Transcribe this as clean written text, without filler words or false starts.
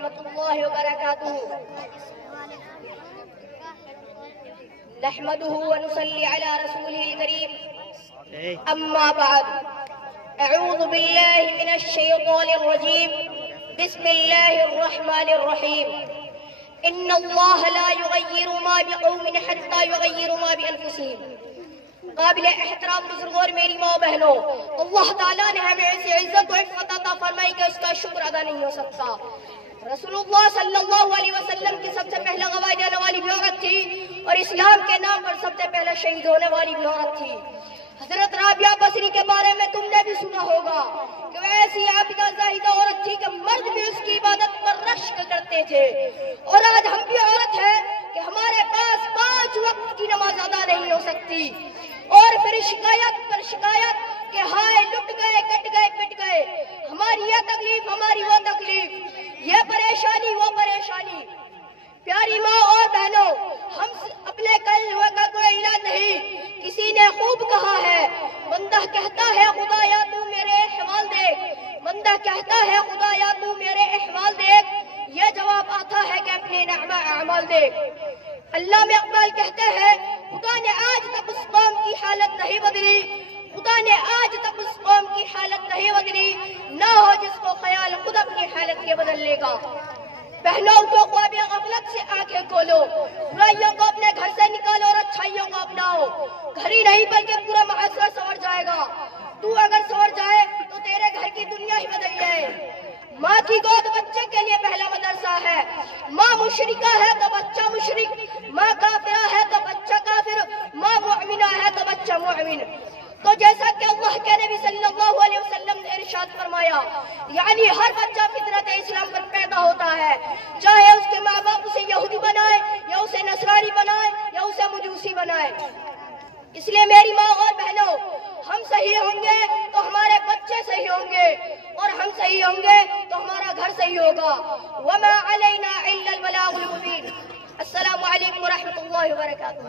ورحمۃ اللہ وبرکاتہ نحمده ونصلي على رسوله الكريم اما بعد اعوذ بالله من الشيطان الرجيم بسم الله الرحمن الرحيم ان الله لا يغير ما بقوم حتى يغيروا ما بانفسهم قابل احترام بزرگوں اور میری ماں بہنوں، اللہ تعالیٰ نے ہمیں ایسی عزت و عفت عطا فرمائی کہ اس کا شکر ادا نہیں ہو سکتا۔ رسول اللہ صلی اللہ علیہ وسلم کی سب سے پہلا گواہی دینے والی بھی عورت تھی اور اسلام کے نام پر سب سے پہلے شہید ہونے والی بھی عورت تھی۔ حضرت رابعہ بصری کے بارے میں تم نے بھی سنا ہوگا کہ وہ ایسی عابدہ زاہدہ عورت تھی کہ مرد بھی اس کی عبادت پر رشک کرتے تھے، اور آج ہم بھی عورت ہے کہ ہمارے پاس 5 وقت کی نماز ادا نہیں ہو سکتی، اور پھر شکایت پر شکایت کہ ہائے لٹ گئے، کٹ گئے، پٹ گئے، ہماری یہ تکلیف، ہماری وہ تکلیف، یہ پریشانی، وہ پریشانی۔ پیاری ماں اور بہنوں، ہم اپنے کل ہوا کا کوئی علاج نہیں۔ کسی نے خوب کہا ہے، بندہ کہتا ہے خدایا تو میرے احوال دیکھ، بندہ کہتا ہے خدایا تو میرے احوال دیکھ، یہ جواب آتا ہے کہ اپنے نعمہ اعمال دیکھ۔ علامہ اقبال کہتے ہیں، خدا نے آج تک اس قوم کی حالت نہیں بدلی، خدا نے آج تک اس قوم کی حالت نہیں بدلی، نہ ہو جس کو خیال خود اپنی حالت کے بدل لے گا۔ بہنوں کو خواب غفلت سے آنکھیں کھولو، برائیوں کو اپنے گھر سے نکالو اور اچھائیوں کو اپناؤ۔ گھر ہی نہیں بلکہ پورا معاشرہ سنور جائے گا۔ تو اگر سنور جائے تو تیرے گھر کی دنیا ہی بدل جائے۔ ماں کی گود بچے کے لیے پہلا مدرسہ ہے۔ ماں مشرکہ ہے تو بچہ مشرک، ماں کافرہ ہے تو بچہ کافر، ماں مؤمنہ ہے تو بچہ مؤمن۔ تو جیسا کہ اللہ کے نبی صلی اللہ علیہ وسلم نے ارشاد فرمایا، یعنی ہر بچہ فطرت اسلام پر پیدا ہوتا ہے، چاہے اس کے ماں باپ اسے یہودی بنائے یا اسے نصرانی بنائے یا اسے مجوسی بنائے۔ اس لیے میری ماں اور بہنوں، ہم صحیح ہوں گے تو ہمارے بچے صحیح ہوں گے، اور ہم صحیح ہوں گے تو ہمارا گھر صحیح ہوگا۔ وما علینا الا البلاغ المبین۔ السلام علیکم ورحمۃ اللہ وبرکاتہ۔